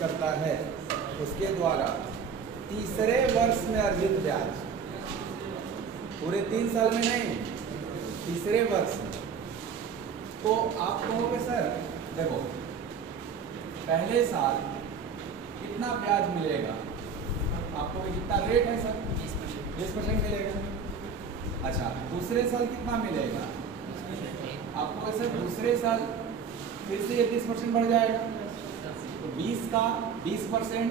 करता है उसके द्वारा तीसरे वर्ष में अर्जित ब्याज, पूरे 3 साल में नहीं, तीसरे वर्ष में। तो आप कहोगे सर देखो पहले साल कितना ब्याज मिलेगा, आपको कितना रेट है सर 20% मिलेगा। अच्छा दूसरे साल कितना मिलेगा आपको सर, दूसरे साल फिर से ये 20% बढ़ जाएगा, तो 20 का 20%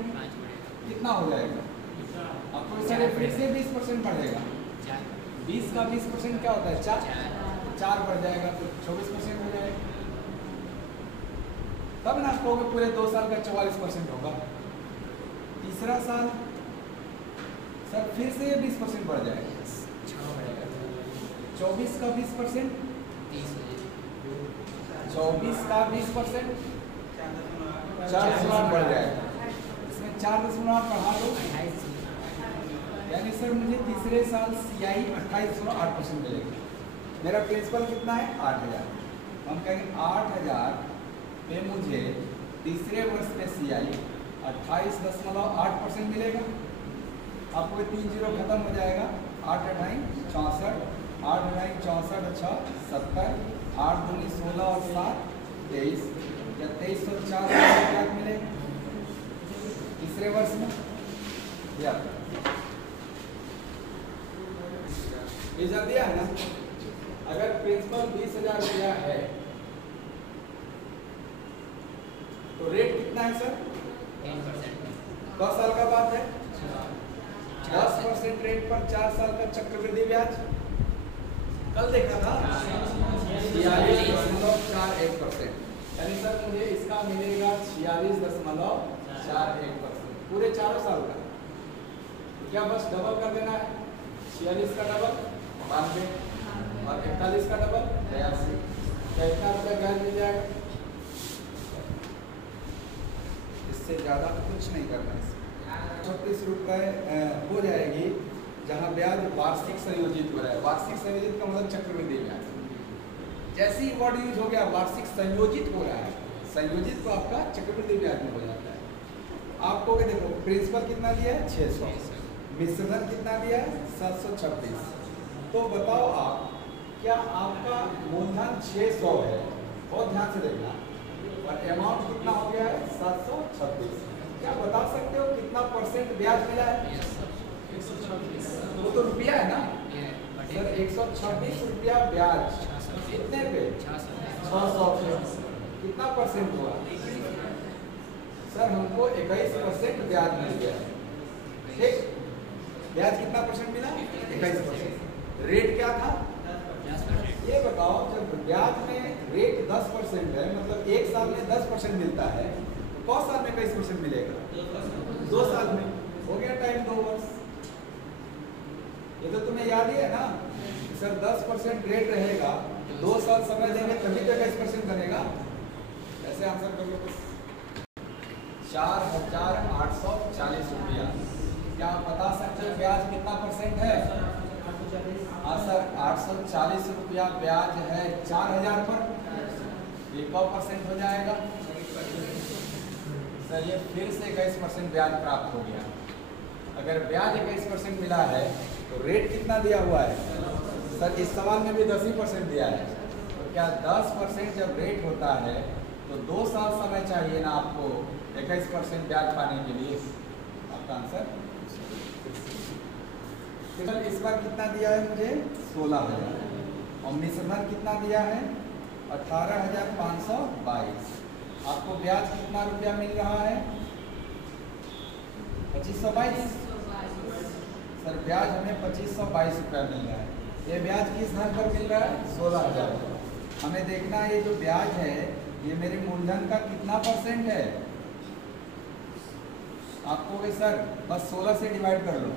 कितना हो जाएगा आपको सर, फिर से 20% बढ़ेगा, 20 का 20% क्या होता है 4 बढ़ जाएगा, तो 24% हो जाएगा। तब ना आपको पूरे 2 साल का 44% होगा। तीसरा साल सर फिर से 20% बढ़ जाएगा, 24 का 20%, 24 का 20% 4 बढ़ जाएगा, इसमें 4.8 बढ़ा दो, यानी सर मुझे तीसरे साल CI 28.8% मिलेगा। मेरा प्रिंसिपल कितना है 8,000, हम कहेंगे 8,000 पे मुझे तीसरे वर्ष में CI 28.8% मिलेगा। आपको 3 0 खत्म हो जाएगा, 8 8 64, 8 9 64 अच्छा 70, 8 दूनी 16 और 7 23, या 2304 मिलेगा तीसरे वर्ष में। या ये जब दिया है ना, अगर प्रिंसिपल 20,000 रुपया है तो रेट कितना है सर 10%। 10 साल का बात है, 10% रेट पर 4 साल का चक्रवृद्धि ब्याज कल देखा था 46.41%, यानी सर मुझे इसका मिलेगा 46.41% पूरे 4 साल का। तो क्या बस डबल कर देना है, 46 का डबल 92 और 41 का डबल 82, क्या इतना रुपया ब्याज मिल जाएगा। इससे ज़्यादा कुछ नहीं करना है, 36 रुपये हो जाएगी जहाँ ब्याज वार्षिक संयोजित हो रहा है। वार्षिक संयोजित का मतलब चक्रवृद्धि ब्याज, जैसे ही वर्ड यूज हो गया वार्षिक संयोजित हो रहा है, संयोजित तो आपका चक्रवृद्धि ब्याज में हो जाता है। आपको देखो प्रिंसिपल कितना दिया है 600, मिश्रधन कितना दिया है 726। तो बताओ आप क्या आपका मूलधन 600 है, बहुत ध्यान से देखना, और अमाउंट कितना हो गया है 726, क्या बता सकते हो कितना परसेंट ब्याज मिला है। वो तो रुपया है ना सर, 126 रुपया ब्याज कितने पे 600 पे, कितना परसेंट हुआ सर, हमको 21% ब्याज मिल गया। ठीक, ब्याज कितना परसेंट मिला 21%। रेट क्या था ये बताओ, जब ब्याज में रेट 10% है मतलब 1 साल में 10% मिलता है, तो कौन साल में 21% मिलेगा 2 साल में, हो गया टाइम 2 वर्ष। ये तो तुम्हें याद ही है ना सर, 10% रेट रहेगा 2 साल समय देंगे तभी तो 21% बनेगा। ऐसे आंसर कर लो, 4,840 रुपया। क्या आप बता सकते हो ब्याज कितना परसेंट है। हाँ सर 840 रुपया ब्याज है 4,000 पर, ये कब परसेंट हो जाएगा सर, ये फिर से 21% ब्याज प्राप्त हो गया। अगर ब्याज 21% मिला है तो रेट कितना दिया हुआ है सर, इस सवाल में भी 10% दिया है। तो क्या 10% जब रेट होता है तो 2 साल समय चाहिए ना आपको 21% ब्याज पाने के लिए। आपका आंसर इस बार कितना दिया है मुझे 16,000, और मिश्रधन कितना दिया है 18,522। आपको ब्याज कितना रुपया मिल रहा है 2522 सर, ब्याज हमें 2522 रुपया मिल रहा है। ये ब्याज किस धन पर मिल रहा है 16,000। हमें देखना है ये जो ब्याज है ये मेरे मूलधन का कितना परसेंट है। आपको सर बस 16 से डिवाइड कर लो,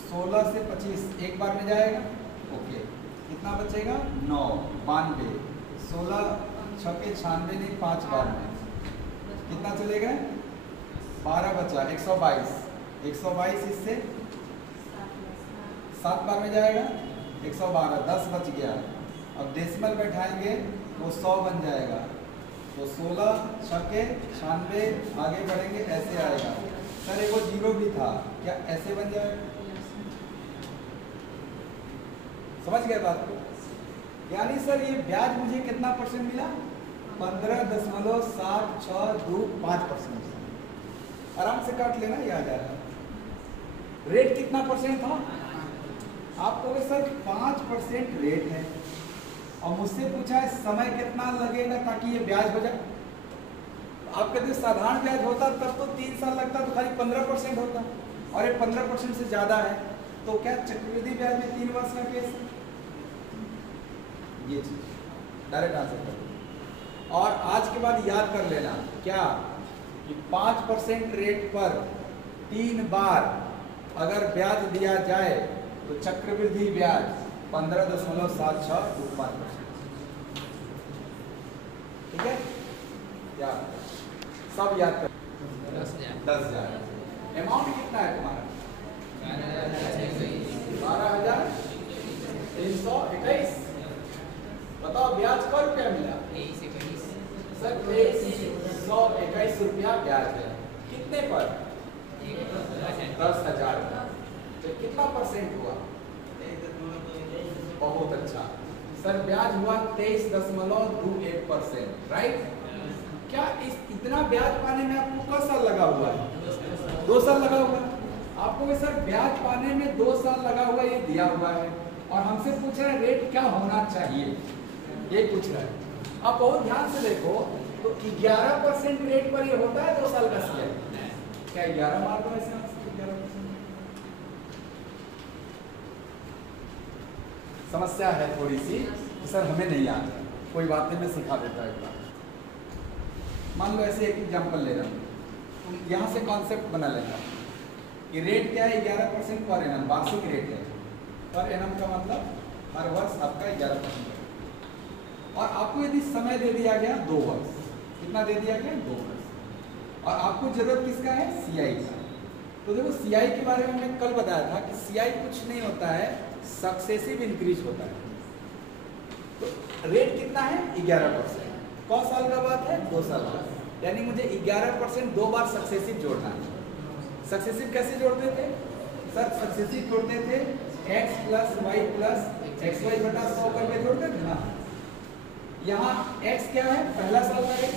16 से 25 एक बार में जाएगा, ओके कितना बचेगा 9 92, 16 छक्के 96 नहीं 5 बार में कितना चलेगा 12 बचा 122, 122 इससे 7 बार में जाएगा 112, 10 बच गया। अब डेसिमल बैठाएंगे वो 100 बन जाएगा, तो 16 छक्के 96, आगे बढ़ेंगे ऐसे आएगा। सर एक वो जीरो भी था, क्या ऐसे बन जाएगा? समझ गए बात को? यानी सर ये ब्याज मुझे कितना परसेंट मिला? 15.762 आराम से काट लेना, ये आ जाएगा। रेट कितना परसेंट था? आप कहोगे सर 5% रेट है, और मुझसे पूछा है समय कितना लगेगा ताकि ये ब्याज हो जाए। आप कहते साधारण ब्याज होता तब तो 3 साल लगता, तो खाली 15% होता, और ये 15% से ज्यादा है, तो क्या चक्रवृद्धि ब्याज में 3 वर्ष का केस है? ये चीज डायरेक्ट आंसर कर। और आज के बाद याद कर लेना क्या कि 5% रेट पर 3 बार अगर ब्याज दिया जाए तो चक्रवृद्धि ब्याज 15.762%। ठीक है? क्या सब याद कर? 10,000। अमाउंट कितना है तुम्हारा? 12,321। बताओ ब्याज क रुपया मिला? सर 2321 रुपया ब्याज है। कितने पर? 10,000। तो कितना परसेंट हुआ? बहुत अच्छा सर, ब्याज हुआ 23.21%। राइट? क्या इतना ब्याज पाने में आपको कितना साल लगा हुआ है? 2 साल लगा हुआ है। आपको सर ब्याज पाने में 2 साल लगा हुआ, ये दिया हुआ है, और हमसे पूछ रहे हैं रेट क्या होना चाहिए, ये पूछ रहा है। आप बहुत ध्यान से देखो तो 11% रेट पर ये होता है 2 साल का सीआई। क्या 11 मार दो ऐसे? 11% समस्या है थोड़ी सी सर, हमें नहीं आता, कोई बात नहीं, मैं सिखा देता एक बार। मान लो ऐसे एक एग्जाम्पल ले रहा हूँ, यहाँ से कॉन्सेप्ट बना लेता हूँ कि रेट क्या है? 11% पर एनम, वार्षिक रेट है। पर एनम का मतलब हर वर्ष आपका 11%। और आपको यदि समय दे दिया गया 2 वर्ष, कितना दे दिया गया? 2 वर्ष। और आपको जरूरत किसका है? सीआई का। तो देखो सीआई के बारे में मैं कल बताया था कि सीआई कुछ नहीं होता है, सक्सेसिव इंक्रीज होता है। तो रेट कितना है? 11%। कौन साल का बात है? 2 साल का। यानी मुझे 11% 2 बार सक्सेसिव जोड़ना है। सक्सेसिव कैसे जोड़ते थे सर? सक्सेसिव जोड़ते थे x + y + xy बटा 100 करके जोड़ते थे ना। यहाँ x क्या है? पहला साल का रेट,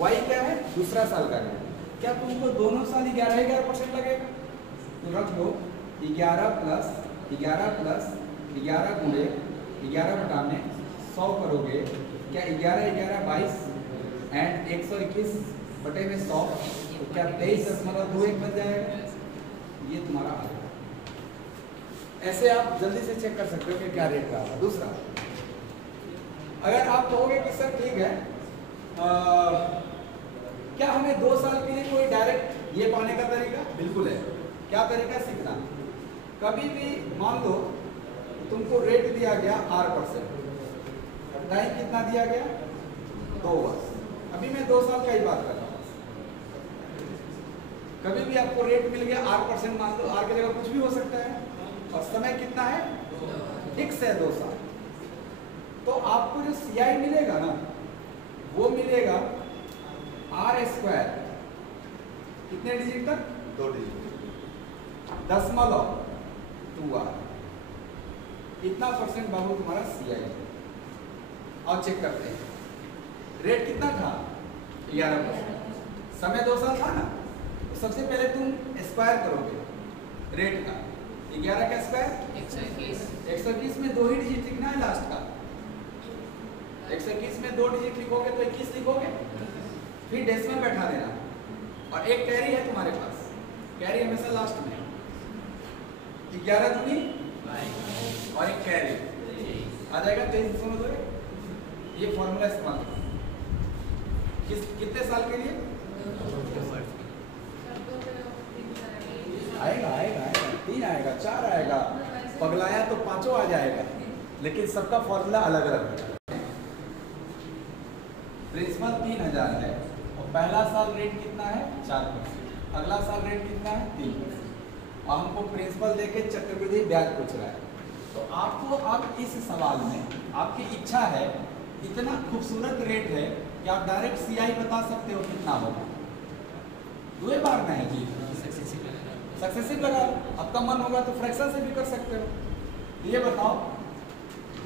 y क्या है? दूसरा साल का रेट। क्या तुमको दोनों साल 11% लगेगा? तो रख लो 11 + 11 गुणे 11 बटा में 100 करोगे, क्या 11 11 22 एंड 121 बटे में 100, तो क्या 23.21 बन जाएगा? ये तुम्हारा आ जाएगा। ऐसे आप जल्दी से चेक कर सकते हो कि क्या रेट रहा। दूसरा, अगर आप कहोगे कि सर ठीक है, क्या हमें 2 साल के लिए कोई डायरेक्ट ये पाने का तरीका? बिल्कुल है। क्या तरीका सीखना? कभी भी मान लो तुमको रेट दिया गया 8%, टाइम कितना दिया गया? 2 वर्ष। अभी मैं 2 साल का ही बात कर रहा हूँ। कभी भी आपको रेट मिल गया 8%, मान लो आर की जगह कुछ भी हो सकता है, और समय कितना है? फिक्स है 2 साल। तो आपको जो सीआई मिलेगा ना, वो मिलेगा r²। कितने डिजिट तक? 2 डिजिट, 0.2r। इतना परसेंट बाबू तुम्हारा सीआई है। और चेक करते हैं रेट कितना था? 11%। समय 2 साल था ना, तो सबसे पहले तुम स्क्वायर करोगे रेट का। 11 का स्क्वायर 121 में 2 ही डिजिट लिखना है लास्ट का। 121 में 2 डिजिट लिखोगे तो 21 लिखोगे, फिर डेसिमल बैठा देना, और एक कैरी है तुम्हारे पास, कैरी हमेशा लास्ट में। 11 दूनी और एक कैरी आ जाएगा 23.2। ये फॉर्मूला इस्तेमाल करो। कितने साल के लिए? आएगा आएगा आएगा, 3 आएगा, 4 आएगा, पगलाया तो 5 आ जाएगा, लेकिन सबका फॉर्मूला अलग अलग है। प्रिंसिपल 3000 है, और पहला साल रेट कितना है? 4%। अगला साल रेट कितना है? 3%। और हमको प्रिंसिपल देके चक्रवृद्धि ब्याज पूछ रहा है। तो आपको अब इस सवाल में आपकी इच्छा है, इतना खूबसूरत रेट है कि आप डायरेक्ट CI बता सकते हो कितना होगा। दुए बार में है जी, सक्सेसिव लगा। आपका मन होगा तो फ्रैक्शन से भी कर सकते हो। ये बताओ,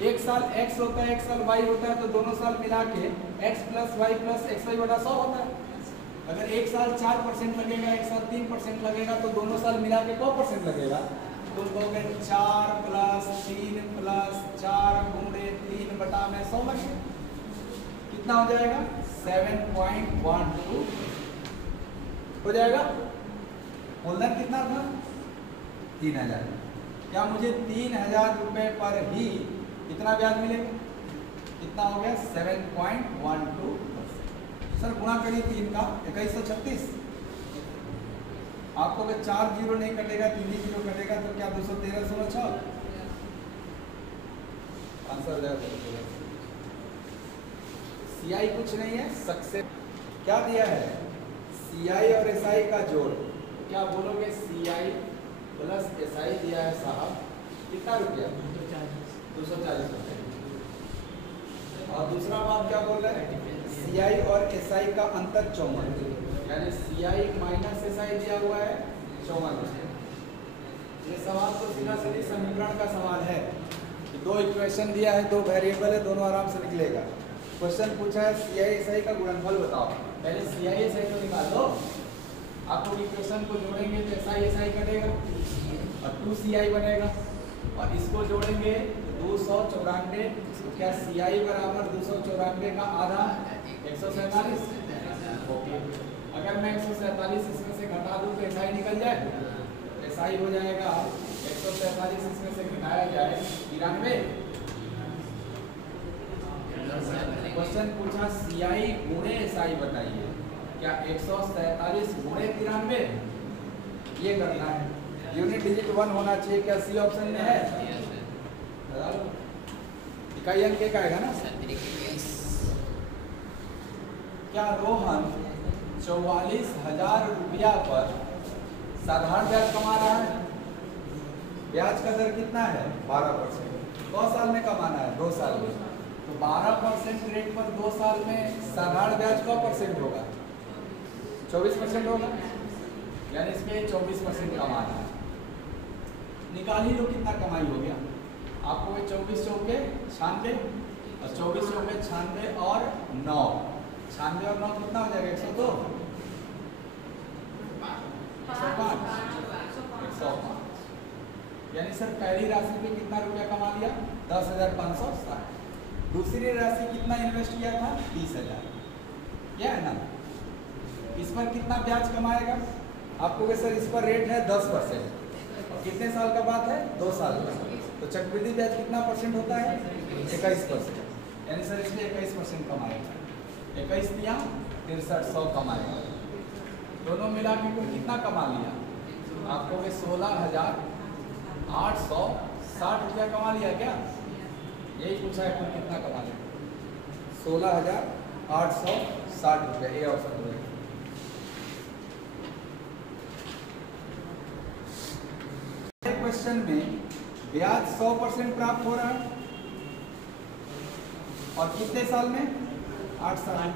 एक साल x होता है, एक साल y होता है, तो दोनों साल मिला के x plus Y plus X Y बटा 100 होता है। अगर एक साल 4% लगेगा, एक साल 3% लगेगा, तो दोनों साल मिला के 100% लगेगा। तो कहोगे 4 प्लस 3 प्लस 4 गुणे 3 बटा में 100 लगेगा। कितना हो जाएगा? 7.12 हो जाएगा। मूलधन कितना था? 3000। क्या मुझे 3000 रुपए पर ही कितना ब्याज मिलेगा? कितना हो गया? 7.12। सर गुणा करिए 3 का 2136। आपको अगर 4 जीरो नहीं कटेगा, 3 ही जीरो कटेगा, तो क्या 213 16 आंसर हो जाएगा। CI कुछ नहीं है, सक्सेस क्या दिया है? CI और SI का जोड़। क्या बोलोगे? CI प्लस SI दिया है साहब, कितना रुपया? 240 रुपये। और दूसरा बात क्या बोल रहे हैं? CI और SI का अंतर 54, यानी CI माइनस SI दिया हुआ है 54। ये सवाल तो सीधा सीधी समीकरण का सवाल है कि दो इक्वेशन दिया है, दो वेरिएबल है, दोनों आराम से निकलेगा। क्वेश्चन पूछा है CI SI का गुणनफल बताओ। पहले CI SI तो निकाल दो। आप लोग इक्वेशन को जोड़ेंगे तो SI SI कटेगा और 2CI बनेगा, और इसको जोड़ेंगे तो 294। तो क्या CI बराबर 294 का आधा 147। ओके, अगर मैं 147 इसमें से घटा दूं तो SI निकल जाए। SI हो जाएगा 147 इसमें से घटाया जाए 93। क्वेश्चन पूछा CI गुणे SI बताइए। क्या 147 गुणे 93 ये करना है। यूनिट डिजिट 1 होना चाहिए। क्या C ऑप्शन में है? इकाई अंक एक आएगा ना। क्या रोहन 44,000 रुपया पर साधारण ब्याज कमा रहा है? ब्याज का दर कितना है? 12%। 2 साल में कमाना है, 2 साल में। तो 12% रेट पर 2 साल में साधारण ब्याज का % होगा? 24% होगा, यानी इसमें 24% कमाना है। निकाल ही लो कितना कमाई हो गया। आपको 24 चौके 96 और 24 चौके 96 और 9, 96 और 9 कितना हो जाएगा? 102, 105। यानी सर पहली राशि पे कितना रुपया कमा लिया? 10,560। दूसरी राशि कितना इन्वेस्ट किया था? 20,000। क्या है ना? इस पर कितना ब्याज कमाएगा? आपको सर इस पर रेट है 10%। और कितने साल का बात है? 2 साल का। तो चक्रवृद्धि ब्याज कितना % होता है? 21%। यानी सर इसमें 21% कमाएगा। 21 दिया 6300 कमाएगा। दोनों मिला के कुल कितना कमा लिया? आपको 16,860 रुपया कमा लिया। क्या यही पूछा है? कुल कितना कमा लिया? 16,860 रुपया। ये ऑप्शन हो जाएगा। क्वेश्चन में ब्याज 100% प्राप्त हो रहा है, और कितने साल में? 8 साल।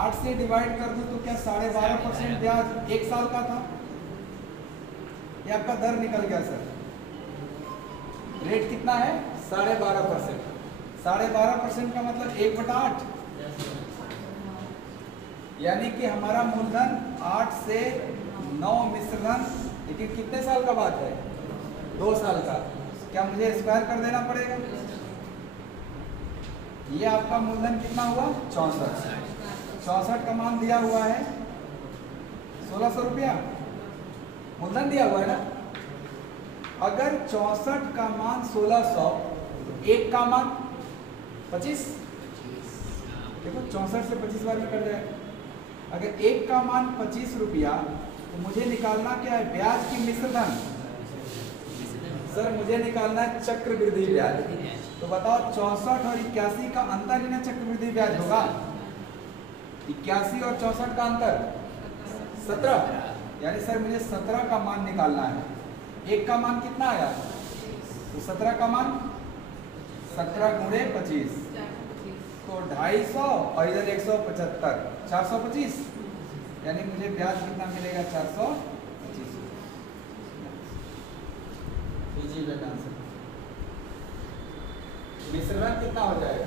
8 से डिवाइड कर दूं तो क्या 12.5% ब्याज 1 साल का था? ये आपका दर निकल गया सर। रेट कितना है? 12.5%। 12.5% का मतलब 1/8, यानी कि हमारा मूलधन 8 से 9 मिश्रधन, लेकिन कितने साल का बात है? 2 साल का। क्या मुझे स्क्वायर कर देना पड़ेगा? ये आपका मूलधन कितना हुआ? 64। 64 का मान दिया हुआ है 1600 रुपया। मूलधन दिया हुआ है ना। अगर 64 का मान 1600, तो 1 का मान 25। देखो 64 से 25 बार में कट जाएगा। अगर 1 का मान 25 रुपया, तो मुझे निकालना क्या है? ब्याज की मिश्रधन। सर मुझे निकालना है चक्रवृद्धि ब्याज। तो बताओ 64 और 81 का अंतर ही ना चक्रवृद्धि ब्याज होगा। 81 और 64 का अंतर 17, यानी सर मुझे 17 का मान निकालना है। 1 का मान कितना आया? तो 17 का मान 17 गुणे 25, तो तो 250 और इधर 175, 425, यानी मुझे ब्याज कितना मिलेगा? 425। Easy wait answer. मिश्रण कितना हो जाएगा?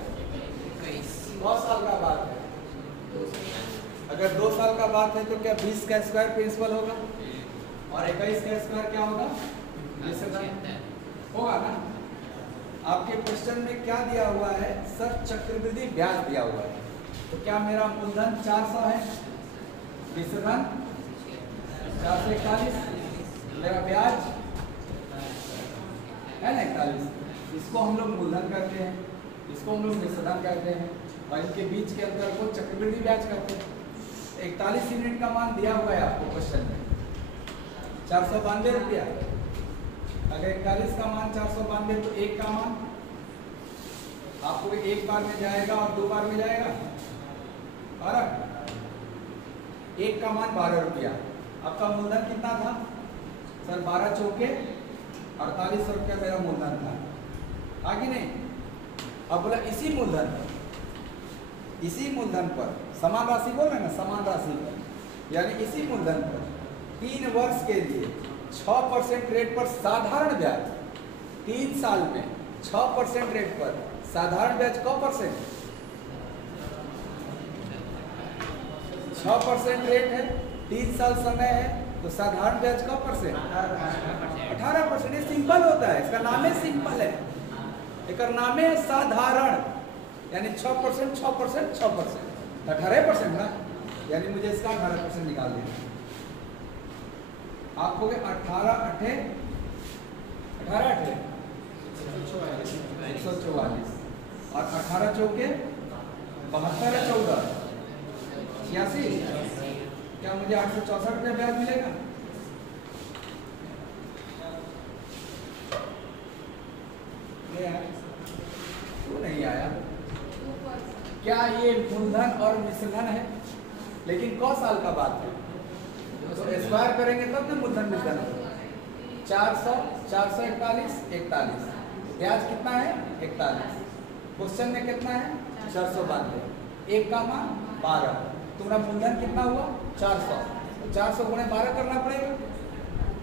9 साल का बात है। अगर 2 साल का बात है तो क्या 20 का स्क्वायर प्रिंसिपल होगा और 21 का स्क्वायर क्या होगा? मिश्रण होगा ना। आपके क्वेश्चन में क्या दिया हुआ है? सर चक्रवृद्धि ब्याज दिया हुआ है, तो क्या मेरा मूलधन 400 है, मिश्रण 441, मेरा ब्याज है ना 41। इसको हम लोग मूलधन करते हैं, इसको हम लोग मिश्रण कहते हैं, और इनके बीच के अंतर को चक्रवृद्धि ब्याज करते हैं। 41 यूनिट का मान दिया हुआ है आपको क्वेश्चन में, 492 रुपया। अगर 41 का मान 492 तो 1 का मान आपको 1 बार में जाएगा और 2 बार में जाएगा 12। 1 का मान 12 रुपया। आपका मूलधन कितना था? सर 12 चौके 4800 रुपया मेरा मूलधन था, आगे नहीं। अब बोला इसी मूलधन पर समान राशि बोल रहे हैं ना, समान राशि पर, यानी इसी मूलधन पर 3 वर्ष के लिए 6% रेट पर साधारण ब्याज, 3 साल में 6% रेट पर साधारण ब्याज कौ परसेंट? 6% रेट है, 3 साल समय है, तो साधारण ब्याज कौ परसेंट? 18%। ये सिंपल होता है, इसका नाम ही सिंपल है, एक नाम है साधारण, यानी 6%, 6%, 6%, 18% ना, यानी मुझे इसका 18% निकाल देना। आपको 18 अठे 144 और 18 चौके 72 14 86, क्या मुझे 864 रुपया ब्याज मिलेगा? क्यों नहीं आया? क्या ये मूलधन और मिश्रण है? लेकिन कौ साल का बात है, तो स्क्वायर करेंगे तब ना मूलधन मिश्रण होगा। 400 441 41, ब्याज कितना है? 41। क्वेश्चन में कितना है? 492। 1 का मान 12, तुम्हारा मूलधन कितना हुआ? 400। तो 400 गुणे 12 करना पड़ेगा,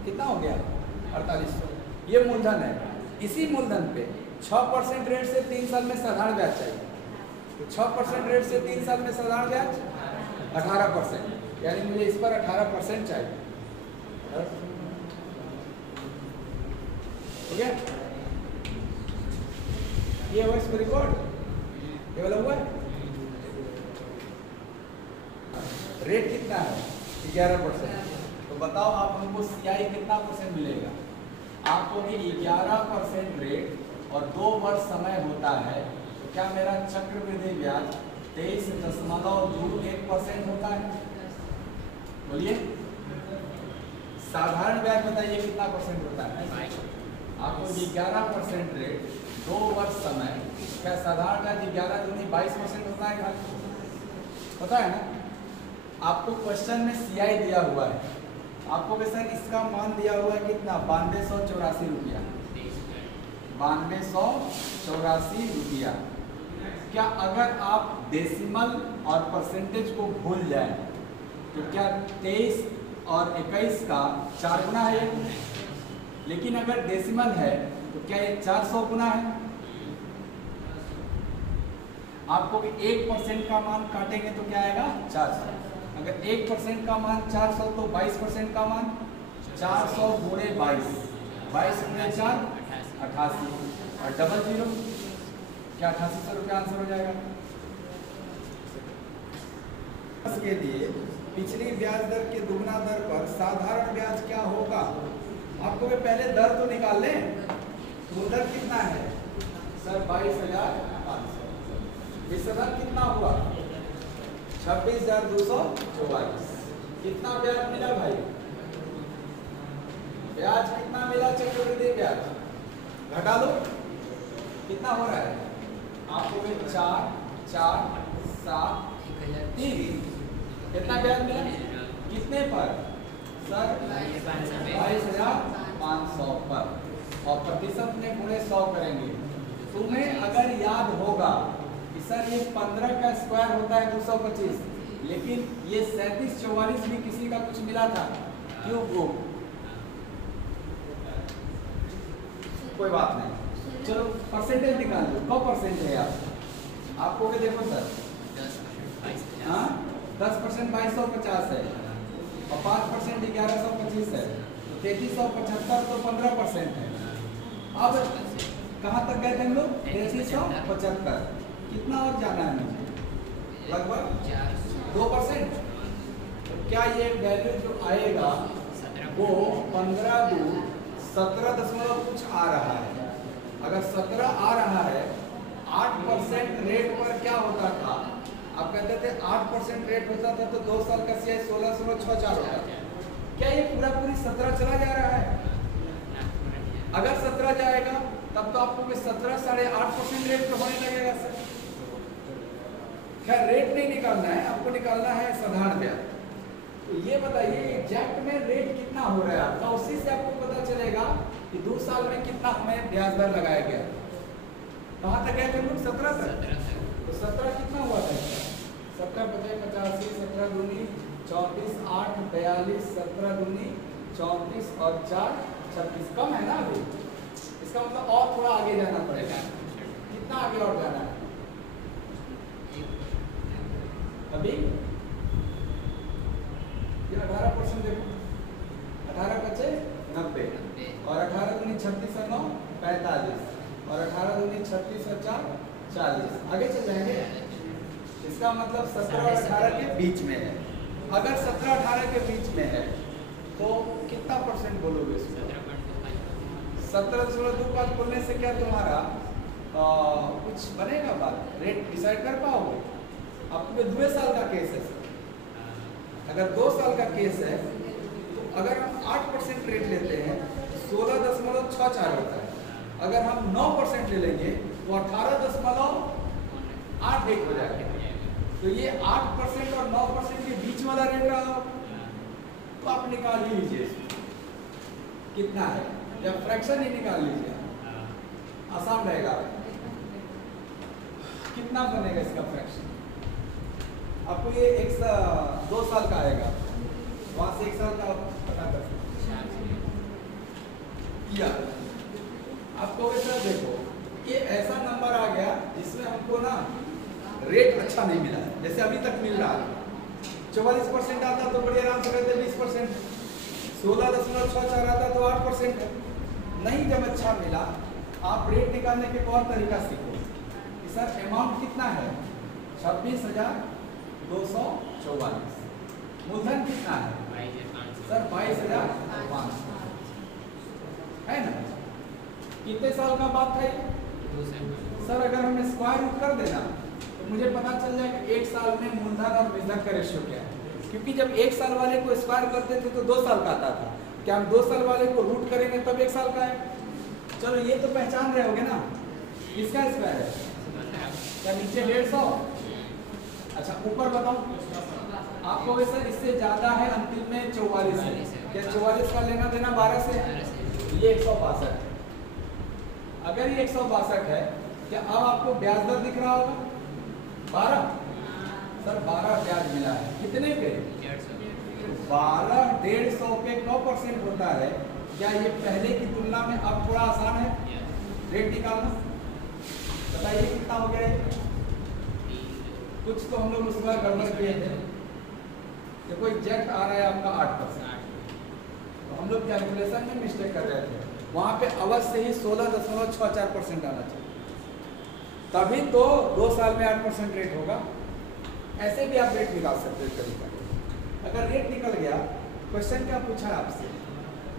कितना हो गया? 4800। ये मूलधन है। इसी मूलधन पे 6% रेट से 3 साल में साधारण ब्याज चाहिए, तो 6% रेट से 3 साल में साधारण ब्याज 18%, यानी मुझे इस पर 18% चाहिए। ठीक है, ये हुआ इसको रिकॉर्ड, ये वाला हुआ है। रेट कितना है? 11%। तो बताओ आप हमको CI कितना परसेंट मिलेगा? आपको भी 11% रेट और 2 वर्ष समय होता है, तो क्या मेरा चक्रवृद्धि ब्याज 23.21% होता है? बोलिए, साधारण ब्याज बताइए कितना परसेंट होता है? आपको 11% रेट 2 वर्ष समय, क्या साधारण ब्याज 11 दूनी 22% होता है? पता है ना। आपको क्वेश्चन में CI दिया हुआ है, आपको भी सर इसका मान दिया हुआ है कितना? 9284 रुपया, 9284 रुपया। क्या अगर आप डेसिमल और परसेंटेज को भूल जाए तो क्या 23 और 21 का 4 गुना है? लेकिन अगर डेसिमल है तो क्या ये 400 गुना है? आपको 1% का मान काटेंगे तो क्या आएगा? 400। अगर 1% का मान 400 तो 22% का मान 400 गुणे 22, 22 गुणे 4 88, और डबल जीरो, क्या 8800 रुपया आंसर हो जाएगा? इसके लिए पिछली ब्याज दर के दुगना दर पर साधारण ब्याज क्या होगा? आपको भी पहले दर तो निकाल लें। मूलधन कितना है? सर 22,500। मिश्रण कितना हुआ? 26,244। कितना ब्याज मिला भाई? ब्याज कितना मिला? चक्रवृद्धि ब्याज घटा लो, कितना हो रहा है? आपको 4 4 7 3, कितना ब्याज मिला? कितने पर? सर 22,500 पर, और प्रतिशत में गुणे 100 करेंगे। तुम्हें अगर याद होगा कि सर ये 15 का स्क्वायर होता है 225, लेकिन ये 3744 भी किसी का कुछ मिला था क्यूब वो, कोई बात नहीं, चलो परसेंटेज निकाल लो। कब परसेंट है आपको के देखो सर, 10% 2250 है और 5% 1125 है, 3375 तो 15% है। अब कहाँ तक गए थे हम लोग? 3375। कितना और जाना है मुझे? लगभग 2%। तो क्या ये वैल्यू जो आएगा वो 15 दूर 17 दशमलव कुछ आ रहा है। अगर 17 आ रहा है, 8% रेट पर क्या होता था? आप कहते थे 8% रेट होता था तो 2 साल का CI 16.64 होता था। क्या ये पूरी 17 चला जा रहा है? अगर 17 जाएगा तब तो आपको 17 8.5% रेट पे होने लगेगा सर। खैर रेट नहीं निकालना है, आपको निकालना है साधारण ब्याज। तो ये बताइए एग्जैक्ट में रेट कितना हो रहा है आपका, उसी से आपको पता चलेगा कि 2 साल में कितना हमें ब्याज दर लगाया गया। कहाँ तक गए थे लोग? 17 तक। तो 17 कितना हुआ था? 17 बचे 85, 17 दूनी 34, 8 42, 17 दूनी 34 और 4 26। कम है ना अभी, इसका मतलब और थोड़ा आगे जाना पड़ेगा। कितना आगे और जाना है अभी? ये 18% देखो, 18 बचे 90 और 18 दूनी 36 और 9 45 और 18 दूनी 36 और 4 40। आगे चल जाएंगे। इसका मतलब 17 और 18 के बीच में है। अगर 17 18 के बीच में है तो कितना परसेंट बोलोगे इसको? 17.25 बोलने से क्या तुम्हारा कुछ बनेगा? बात रेट डिसाइड कर पाओगे? आपके 2 साल का केस है सर। अगर 2 साल का केस है तो अगर हम 8% रेट लेते हैं 16.64 होता है। अगर हम 9% ले लेंगे तो 18.81 हो जाएगा। तो ये 8% और 9% के बीच वाला रेट रहा, तो आप निकाल ही लीजिए कितना है, या फ्रैक्शन ही निकाल लीजिए, आसान रहेगा। कितना बनेगा इसका फ्रैक्शन? आपको ये 2 साल का आएगा, वहां से 1 साल का पता कर सकते। आपको वैसा देखो ये ऐसा नंबर आ गया जिसमें हमको ना रेट अच्छा नहीं मिला है, जैसे अभी तक मिल रहा है। 44% आता तो बड़ी आराम से कहते 20%, 16.64 आता तो 8% है। नहीं जब अच्छा मिला, आप रेट निकालने के और तरीका सीखो कि सर अमाउंट कितना है? 26,244। मूलधन कितना है सर? 22,500 है ना। कितने साल का बात है सर? अगर हम स्क्वायर रूट कर देना तो मुझे पता चल जाएगा 1 साल में मूलधन और विधन का रेशियो क्या है। क्योंकि जब 1 साल वाले को स्क्वायर करते थे तो 2 साल का आता था। क्या हम 2 साल वाले को रूट करेंगे तब 1 साल का है? चलो ये तो पहचान रहे होगे ना किसका स्क्वायर है? क्या नीचे 150? अच्छा ऊपर बताओ आपको। वैसे इससे ज्यादा है, अंतिम में 44 है। क्या 44 का लेना देना 12 से? ये 162 है। अगर ये 162 है, क्या अब आपको ब्याज दर दिख रहा होगा? 12 सर 12 ब्याज मिला है। कितने पे? 12 150 पे 9% होता है। क्या ये पहले की तुलना में अब थोड़ा आसान है रेट निकालना? बताइए कितना हो गया? कुछ तो हम लोग उस बार गड़बड़ किए थे। देखो एग्जैक्ट आ रहा है आपका 8%, तो हम लोग कैलकुलेशन में मिस्टेक कर रहे थे। वहाँ पे अवश्य ही 16.64% आना चाहिए, तभी तो 2 साल में 8% रेट होगा। ऐसे भी आप रेट निकाल सकते हो तरीका। अगर रेट निकल गया, क्वेश्चन क्या पूछा है आपसे?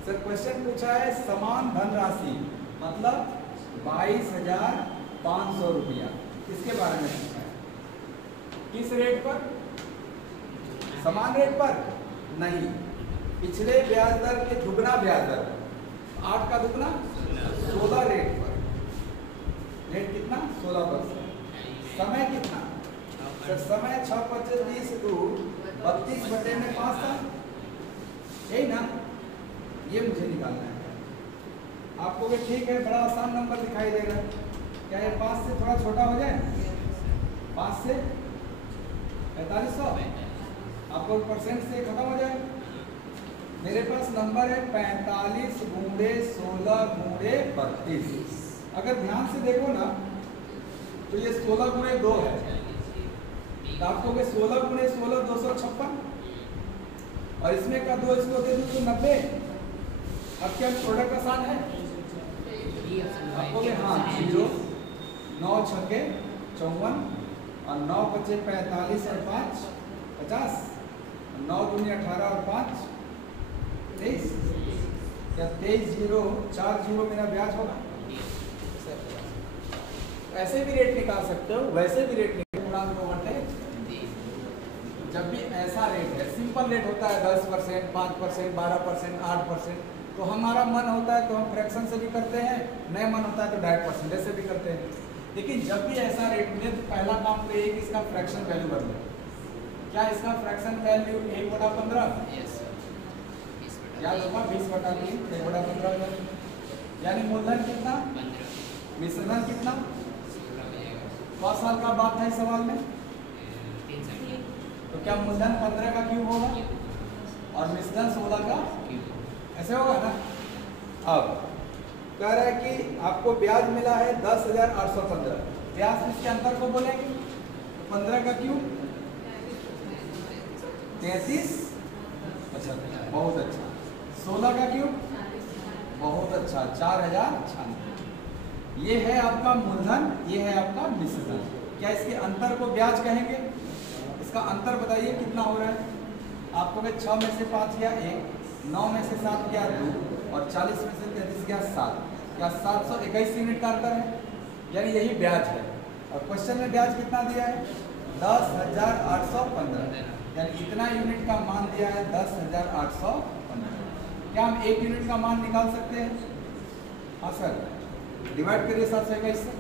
सर क्वेश्चन पूछा है समान धनराशि मतलब 22,500 रुपया, इसके बारे में पूछा है। किस रेट पर? समान रेट पर नहीं, पिछले ब्याज दर के दुगना ब्याज दर, 8 का दुगना 16 रेट पर। रेट कितना? 16%। समय कितना? सर समय 6 × 25 = 32/5 था, यही ना। ये मुझे निकालना है। आपको भी ठीक है, बड़ा आसान नंबर दिखाई देगा। क्या ये 5 से थोड़ा छोटा हो जाए? 5 से 4500, आपको परसेंट से खत्म हो जाए। मेरे पास नंबर है 45 गुणे 16 गुणे 32। अगर ध्यान से देखो ना तो ये 16 गुणे 2 है, तो आपको 16 गुणे 16 256, और इसमें का 2 इसको दे दूँ तो 90। अब क्या प्रोडक्ट आसान है आपको? हाँ, 0 9 छक्के 54 और 9 बचे 45 और 5 50, 9 दूनी 18 और 5 23। क्या 23 0 4 0 मेरा ब्याज होगा? ऐसे भी रेट निकाल सकते हो, वैसे भी रेट जब भी ऐसा रेट है, सिंपल रेट होता है 10%, 5%, 12%, 8%, तो हमारा मन होता है तो हम फ्रैक्शन से भी करते हैं, नहीं मन होता है तो डायरेक्ट परसेंटेज से भी करते हैं। लेकिन जब भी ऐसा रेट मिले तो पहला काम तो एक इसका फ्रैक्शन वैल्यू कर लो। क्या इसका फ्रैक्शन वैल्यू 1/15 याद होगा? 20/3 1/15, यानी मूलधन कितना, मिश्रधन कितना? 5 साल का बात है इस सवाल में, तो क्या मूलधन 15 का क्यूब होगा और मिश्रधन 16 का? ऐसे होगा ना। अब कह रहा है कि आपको ब्याज मिला है 10,815, ब्याज इसके अंतर को बोलेंगे तो 15 का क्यूब 33, अच्छा बहुत अच्छा, 16 का क्यूब बहुत अच्छा 4096। ये है आपका मूलधन, ये है आपका मिश्रधन। क्या इसके अंतर को ब्याज कहेंगे? इसका अंतर बताइए कितना हो रहा है आपको? 6 में से 5 गया 1, 9 में से 7 गया 2 और 40 में से 33 गया 7। क्या 721 यूनिट का अंतर है, यानी यही ब्याज है। और क्वेश्चन में ब्याज कितना दिया है? 10,815, यानी इतना यूनिट का मान दिया है 10,815। क्या हम 1 यूनिट का मान निकाल सकते हैं? हाँ सर, डिवाइड करिए 721 से।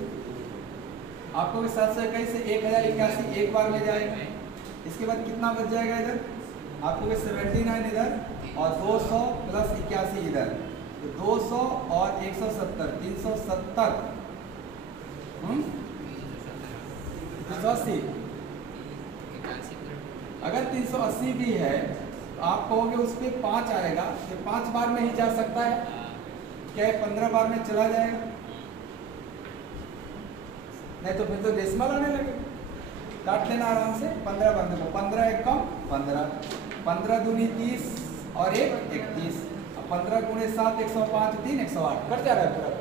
आपको 721 से 1081 एक बार में जाएगा, इसके बाद कितना बच जाएगा इधर? आपको 79 इधर और 200 प्लस 81 इधर, तो 200 और 170 370, 380। अगर 380 भी है तो आप कहोगे उस पर 5 आएगा, तो 5 बार में ही जा सकता है क्या? 15 बार में चला जाएगा? नहीं तो फिर तो डेसिमल आने लगे। काट लेना आराम से, 15 बार में, 15 1 कम 15, 15 दूनी 30 और 1 31, 15 गुणे 7 105 3 108, कट जा रहा है पूरा।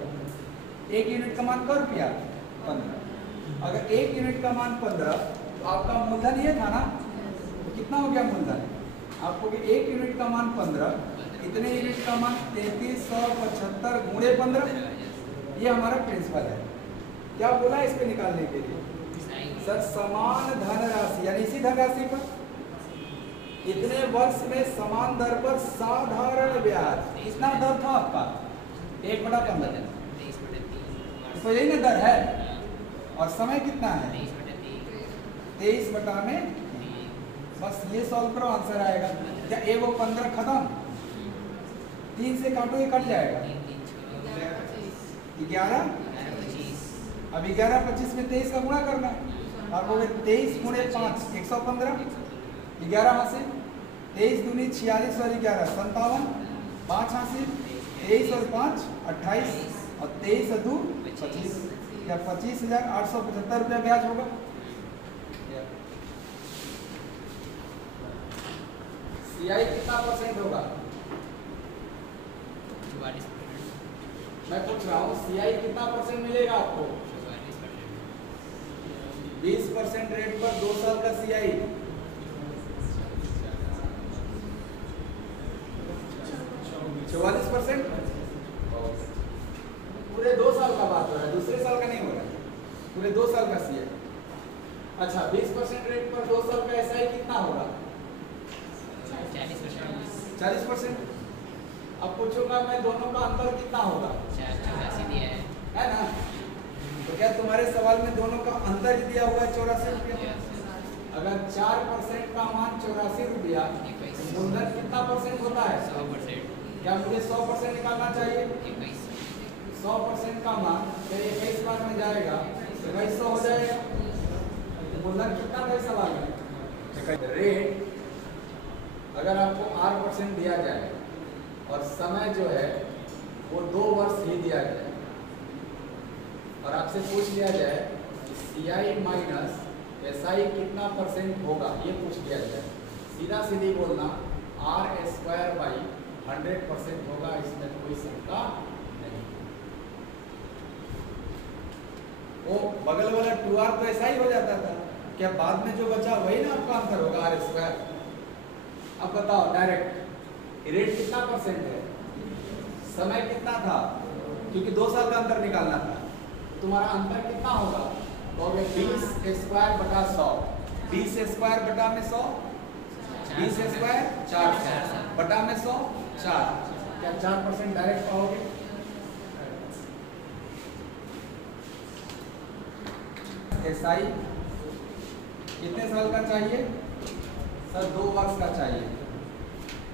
1 यूनिट का मान कर रुपया 15। अगर 1 यूनिट का मान 15 तो आपका मूलधन ये था ना, तो कितना हो गया मूलधन? आपको 1 यूनिट का मान 15, इतने यूनिट का मान 3375 गुणे 15, ये हमारा प्रिंसिपल है। क्या बोला इस पे निकालने के लिए? सर समान धनराशि, यानी इसी धनराशि पर इतने वर्ष में समान दर पर साधारण ब्याज, कितना दर था आपका? 1/15, तो यही ना दर है। और समय कितना है? 23 में, बस ये सॉल्व करो आंसर आएगा। क्या 1 और 15 खत्म? 3 से काटो ये कट जाएगा 11, अब 11 25 में 23 का गुणा करना है। आप बोले 23 गुणे 5 115, 11 हासिल, 23 दूनी 46 और 11 57, 5 हासिल, 23 और 5 28 और 23 और 2 25। क्या 25,875 रुपया ब्याज होगा? सीआई कितना परसेंट होगा? 44%। मैं पूछ रहा हूँ सीआई कितना परसेंट मिलेगा आपको? 20% रेट पर 2 साल का सीआई 44%। पूरे 2 साल का बात हो रहा है, दूसरे साल का नहीं हो रहा है, पूरे 2 साल का सीआई। अच्छा 20% रेट पर 2 साल का एसआई कितना होगा? 40%। अब पूछूंगा मैं दोनों का अंतर कितना होगा? 84 दिया है ना? तो क्या तुम्हारे सवाल में दोनों का अंतर ही दिया हुआ है 84 रुपया? अगर 4% का मान 84 रुपया, मूलधन कितना परसेंट होता है? 100%। क्या मुझे 100% निकालना चाहिए? 100% का मान 21 बार में जाएगा, 2100 हो जाएगा। मूलधन कितना था इस सवाल में? रेट अगर आपको 8% दिया जाए और समय जो है वो 2 वर्ष ही दिया जाए और आपसे पूछ लिया जाए कि CI माइनस SI कितना % होगा, ये पूछ लिया जाए, सीधा सीधी बोलना R²/100% होगा, इसमें कोई शंका नहीं। वो बगल वाला 2R तो ऐसा ही हो जाता था, क्या बाद में जो बचा वही ना आपका आंसर होगा R²। अब बताओ डायरेक्ट रेट कितना % है, समय कितना था, क्योंकि 2 साल का अंतर निकालना था, तुम्हारा अंतर कितना होगा? तो 20²/100, 20²/100, 20² 400 बटा में 100 4, क्या 4% डायरेक्ट पाओगे? SI कितने साल का चाहिए सर? 2 वर्ष का चाहिए।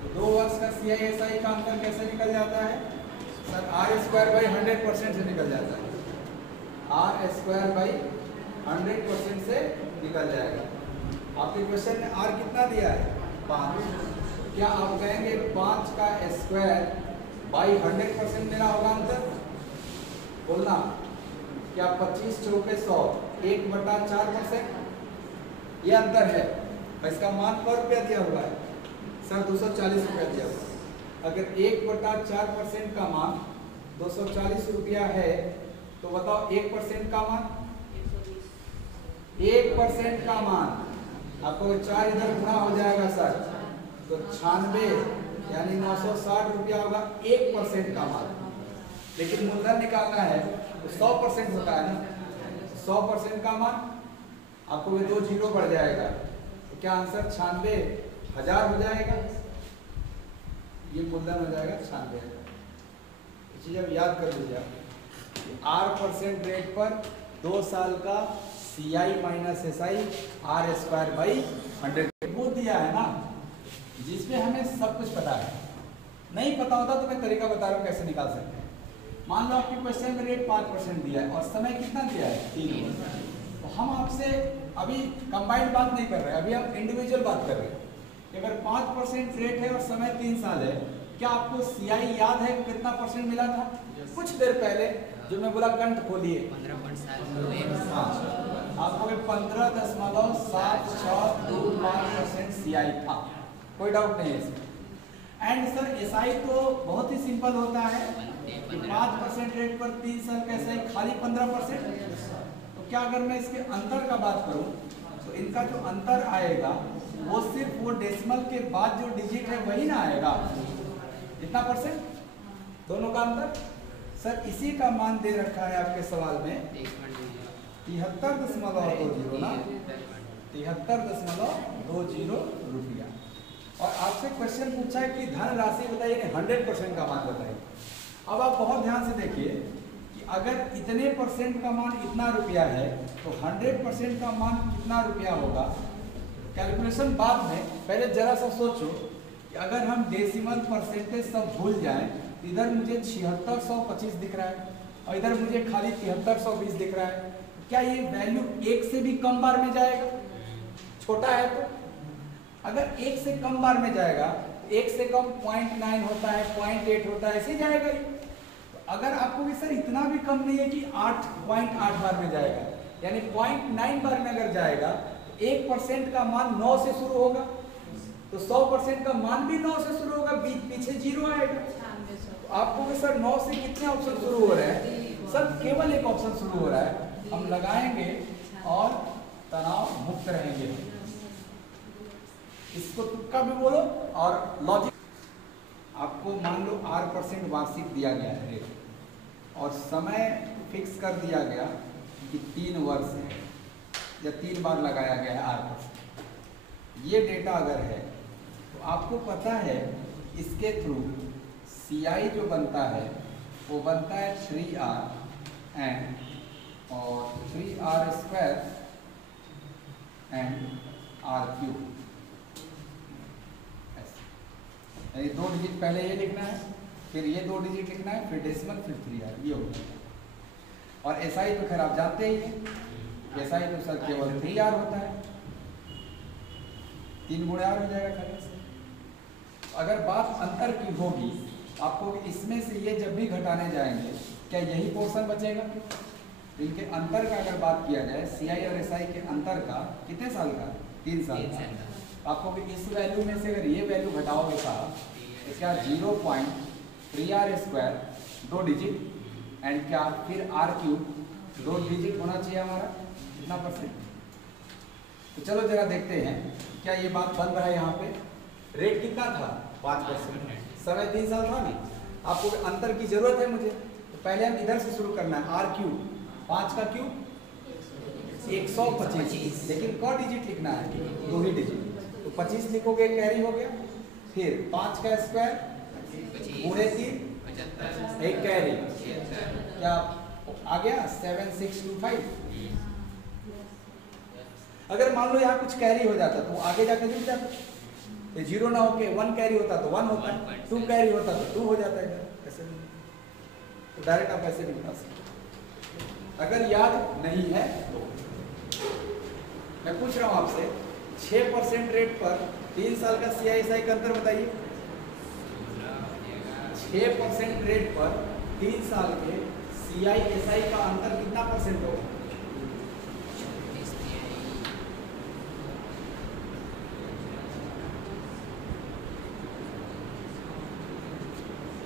तो 2 वर्ष का CI SI का अंतर कैसे निकल जाता है सर? R²/100% से निकल जाता है, R²/100% से निकल जाएगा। आपके क्वेश्चन में R कितना दिया है? 5। क्या आप कहेंगे 5 का S²/100% मेरा होगा आंसर? बोलना क्या 25 चौके 100 1/4% ये अंतर है। इसका मान पर रुपया दिया हुआ है सर? 240 रुपया दिया हुआ है। अगर 1/4% का मान 240 रुपया है तो बताओ 1% का मान? 1% का मान आपको 4 इधर गुणा हो जाएगा सर, तो 96 यानी 960 रुपया होगा 1% का मान। लेकिन मूलधन निकालना है तो 100% होता है ना, 100% का मान आपको 2 जीरो बढ़ जाएगा, तो क्या आंसर 96,000 हो जाएगा? ये मूलधन हो जाएगा 96,000। चीज अब याद कर लीजिए, R% रेट पर 2 साल का CI माइनस SI R²/100 वो दिया है ना, जिसमें हमें सब कुछ पता है। नहीं पता होता तो मैं तरीका बता रहा हूँ कैसे निकाल सकते हैं। मान लो आपके क्वेश्चन में रेट 5% दिया है और समय कितना दिया है? 3 वर्ष। तो हम आपसे अभी कंबाइंड बात नहीं कर रहे हैं, अभी हम इंडिविजुअल बात कर रहे हैं कि अगर 5% रेट है और समय 3 साल है, क्या आपको CI याद है कितना % मिला था? कुछ देर पहले जो मैं बोला कंठ खोलिए 15.7 हाँ, आपको 15.762% CI था, कोई डाउट नहीं है इसमें। एंड सर SI तो बहुत ही सिंपल होता है कि 5% रेट पर 3 साल का SI खाली 15%। तो क्या अगर मैं इसके अंतर का बात करूं तो इनका जो अंतर आएगा वो सिर्फ वो डेसिमल के बाद जो डिजिट है वही ना आएगा, कितना % दोनों का अंतर। सर इसी का मान दे रखा है आपके सवाल में 73.20 ना, 73.20 रुपया। और आपसे क्वेश्चन पूछा है कि धन राशि बताइए, 100% का मान बताइए। अब आप बहुत ध्यान से देखिए कि अगर इतने % का मान इतना रुपया है तो 100% का मान कितना रुपया होगा? कैलकुलेशन बाद में, पहले जरा सा सोचो कि अगर हम डेसिमल परसेंटेज सब भूल जाएं, इधर मुझे 7625 दिख रहा है और इधर मुझे खाली 7320 दिख रहा है, क्या ये वैल्यू 1 से भी कम बार में जाएगा? छोटा है तो अगर 1 से कम बार में जाएगा, 1 से कम 0.9 होता है, 0.8 होता है, ऐसे जाएगा ही। तो अगर आपको भी सर इतना भी कम नहीं है कि 8.8 बार में जाएगा, यानी 0.9 बार में अगर जाएगा तो 1% का मान 9 से शुरू होगा, तो 100% का मान भी 9 से शुरू होगा, पीछे जीरो आएगा। तो आपको भी सर 9 से कितने ऑप्शन शुरू हो रहे हैं? सर केवल एक ऑप्शन शुरू हो रहा है, हम लगाएंगे और तनाव मुक्त रहेंगे। इसको तुक्का भी बोलो और लॉजिक। आपको मान लो R% वार्षिक दिया गया है रेट और समय फिक्स कर दिया गया कि 3 वर्ष है या 3 बार लगाया गया है R%। ये डेटा अगर है तो आपको पता है इसके थ्रू CI जो बनता है वो बनता है 3R एंड और 3R² एंड R3। यानी 2 डिजिट पहले ये लिखना है, फिर ये 2 डिजिट लिखना है, फिर डेसिमल, फिर 3R, ये होगा। और SI तो खैर आप जानते ही हैं, ऐसा ही तो सर केवल 3R होता है, 3 गुणे R हो जाएगा खाली से। अगर बात अंतर की होगी आपको, इसमें से ये जब भी घटाने जाएंगे क्या यही पोर्शन बचेगा? इनके अंतर का अगर बात किया जाए, CI और SI के अंतर का, कितने साल का? 3 साल का। आपको इस वैल्यू में से अगर ये वैल्यू घटाओगे साहब तो क्या 0.3R² 2 डिजिट एंड क्या फिर R³ 2 डिजिट होना चाहिए हमारा, कितना %? तो चलो जरा देखते हैं क्या ये बात बन रहा है। यहाँ पे रेट कितना था? 5%। समय 3 साल था ना। आपको अंतर की जरूरत है मुझे, तो पहले हम इधर से शुरू करना है। R³ 5 का क्यूब 125, लेकिन क डिजिट लिखना है, 2 ही डिजिट। तो 25 लिखोगे कैरी हो गया, फिर 5 का स्क्वायर पूरे 3 एक कैरी, क्या आ गया 7625। अगर मान लो यहाँ कुछ कैरी हो जाता तो आगे जाके जुड़ जाता, 0 ना होके 1 कैरी होता तो 1 होता, 2 कैरी होता तो 2 हो जाता है। ऐसे तो डायरेक्ट आप ऐसे नहीं बता सकते। अगर याद नहीं है तो मैं पूछ रहा हूं आपसे, 6% रेट पर 3 साल का CI/SI का अंतर बताइए। 6% रेट पर 3 साल के CI/SI का अंतर कितना % होगा?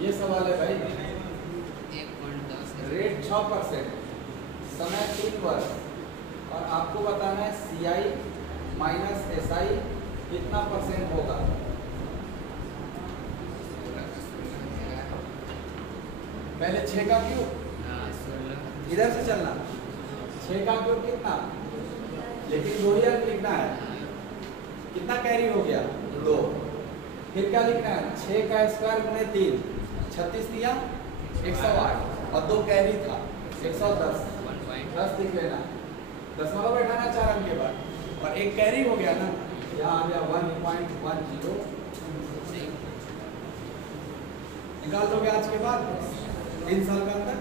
ये सवाल है भाई। रेट 6%, समय 3 वर्ष, और आपको बताना है CI माइनस SI कितना % होगा। पहले 6 का क्यूब, इधर से चलना, 6 का क्यूब कितना, लेकिन 2 ही अंक लिखना है। कितना कैरी हो गया? 2। फिर क्या लिखना है? 6 का स्क्वायर गुणे 3, 36 दिया 108, और 2 कैरी था 110, 10 लिख लेना, 10 वाला बैठाना 4 अंक के बाद, और 1 कैरी हो गया ना, यहाँ आ गया 1.10। निकाल दोगे आज के बाद 3 साल का अंतर।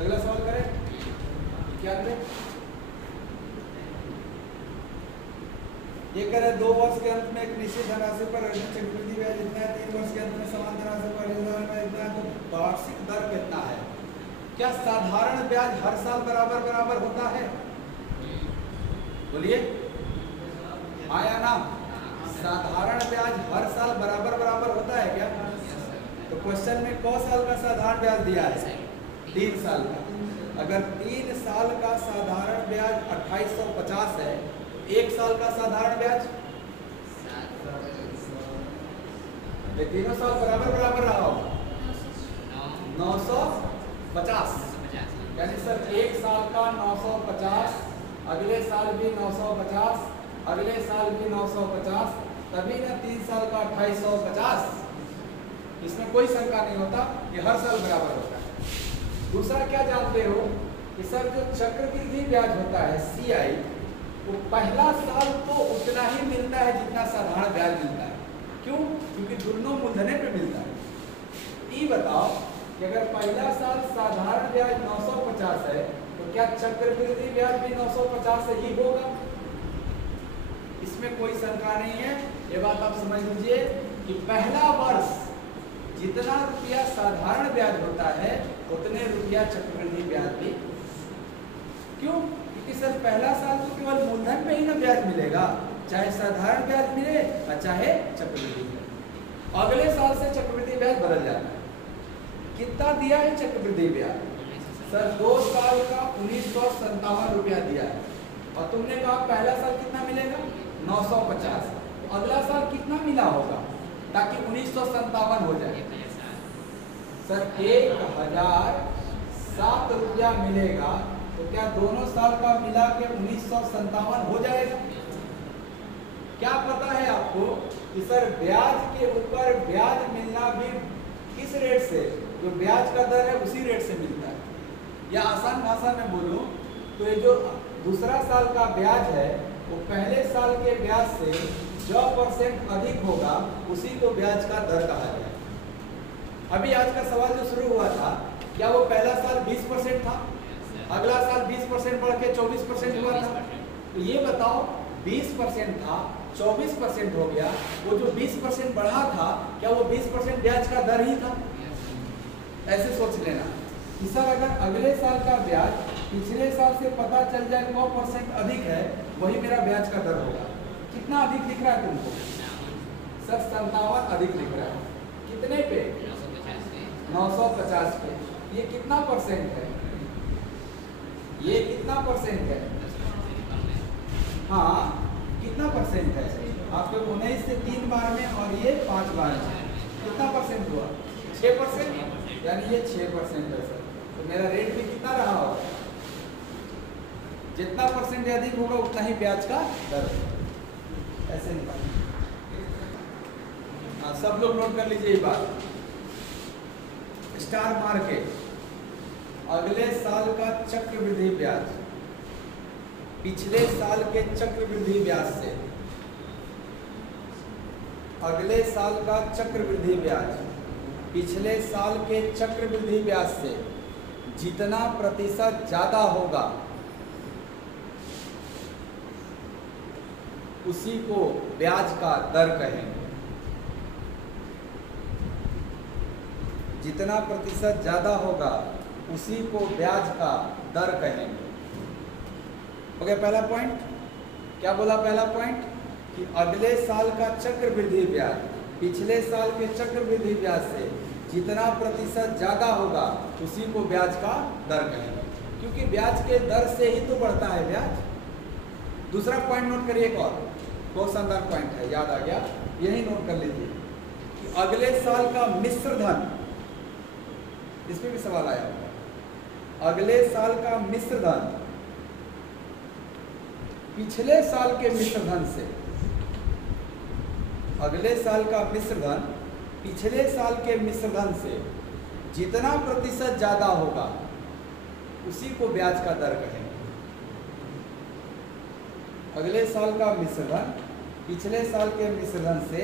अगला सवाल करें, क्या करें? ये करे 2 वर्ष के अंत में एक निश्चित धनराशि पर चक्रवृद्धि ब्याज इतना है, 3 वर्ष के अंत में समान धनराशि पर इतना है, तो वार्षिक दर कितना है? क्या साधारण ब्याज हर साल बराबर बराबर होता है? बोलिए आया ना? साधारण ब्याज हर साल बराबर बराबर होता है क्या? तो क्वेश्चन में कौन साल का साधारण ब्याज दिया है? 3 साल का। अगर 3 साल का साधारण ब्याज 2850 है, 1 साल का साधारण ब्याज, तीनों साल बराबर बराबर रहा होगा, 950। यानी सर 1 साल का 950, अगले साल भी 950, अगले साल भी 950, तभी ना 3 साल का 2850। इसमें कोई शंका नहीं होता, ये हर साल बराबर होता है। दूसरा क्या जानते हो कि सर जो चक्रवृद्धि ब्याज होता है CI, वो पहला साल तो उतना ही मिलता है जितना साधारण ब्याज मिलता है। क्यों? क्योंकि दोनों मूलधने पे मिलता है। ये बताओ कि अगर पहला साल साधारण ब्याज 950 है तो क्या चक्रवृद्धि ब्याज भी 950 से ही होगा? इसमें कोई शंका नहीं है। ये बात आप समझ लीजिए कि पहला वर्ष जितना रुपया साधारण ब्याज होता है उतने रुपया चक्रवृद्धि ब्याज भी। क्यों? क्योंकि सर पहला साल तो केवल मूलधन पे ही ना ब्याज मिलेगा, चाहे साधारण ब्याज मिले और चाहे चक्रवृद्धि ब्याज। अगले साल से चक्रवृद्धि ब्याज बदल जाता है। कितना दिया है चक्रवृद्धि ब्याज? सर 2 साल का 1957 रुपया दिया है, और तुमने कहा पहला साल कितना मिलेगा? 950। तो अगला साल कितना मिला होगा ताकि 1957 हो जाए? सर 1007 रुपया मिलेगा, तो क्या दोनों साल का मिला के 1957 हो जाएगा? क्या पता है आपको कि सर ब्याज के ऊपर ब्याज मिलना भी किस रेट से, जो ब्याज का दर है उसी रेट से मिलता है। या आसान भाषा में बोलूं तो ये जो दूसरा साल का ब्याज है वो पहले साल के ब्याज से जो % अधिक होगा उसी को ब्याज का दर कहा जाए। अभी आज का सवाल जो शुरू हुआ था क्या वो पहला साल 20% था, अगला साल 20% बढ़ के 24% हुआ था? तो ये बताओ 20% था 24% हो गया, वो जो 20% बढ़ा था क्या वो 20% ब्याज का दर ही था? ऐसे सोच लेना कि सर अगर अगले साल का ब्याज पिछले साल से पता चल जाए 9% अधिक है, वही मेरा ब्याज का दर होगा। कितना अधिक दिख रहा है तुमको? सर 57 अधिक दिख रहा है। कितने पे? 950 पे। ये कितना परसेंट है? ये कितना परसेंट है? हाँ कितना परसेंट है? आपके 19 से 3 बार में और ये 5 बार में कितना परसेंट हुआ? 6%, यानी ये 6% है सर। तो मेरा रेट भी कितना रहा होगा? जितना परसेंट अधिक होगा उतना ही ब्याज का दर होगा। ऐसे निकाल। हाँ सब लोग नोट कर लीजिए ये बात। स्टार मार्केट अगले साल का चक्रवृद्धि ब्याज पिछले साल के चक्रवृद्धि ब्याज से, अगले साल का चक्रवृद्धि ब्याज पिछले साल के चक्रवृद्धि ब्याज से जितना प्रतिशत ज्यादा होगा उसी को ब्याज का दर कहेंगे। जितना प्रतिशत ज्यादा होगा उसी को ब्याज का दर कहेंगे। ओके, पहला पॉइंट क्या बोला? पहला पॉइंट कि अगले साल का चक्रवृद्धि ब्याज पिछले साल के चक्रवृद्धि ब्याज से जितना प्रतिशत ज्यादा होगा उसी को ब्याज का दर कहेंगे, क्योंकि ब्याज के दर से ही तो बढ़ता है ब्याज। दूसरा पॉइंट नोट करिए, एक और बहुत शानदार पॉइंट है, याद आ गया, यही नोट कर लीजिए कि अगले साल का मिश्र धन, इस पे भी सवाल आया होगा। अगले साल का मिश्र धन पिछले साल के मिश्र धन से, अगले साल का मिश्र धन पिछले साल के मिश्र धन से जितना प्रतिशत ज्यादा होगा उसी को ब्याज का दर कहेंगे। अगले साल का मिश्र धन पिछले साल के मिश्र धन से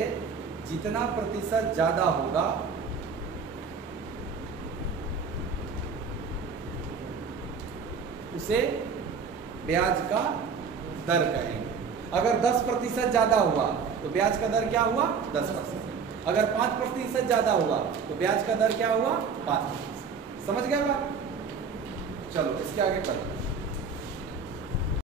जितना प्रतिशत ज्यादा होगा उसे ब्याज का दर कहेंगे। अगर 10% ज्यादा हुआ तो ब्याज का दर क्या हुआ? 10%। अगर 5% ज्यादा हुआ तो ब्याज का दर क्या हुआ? 5%। समझ गए बात? चलो इसके आगे पढ़ते हैं।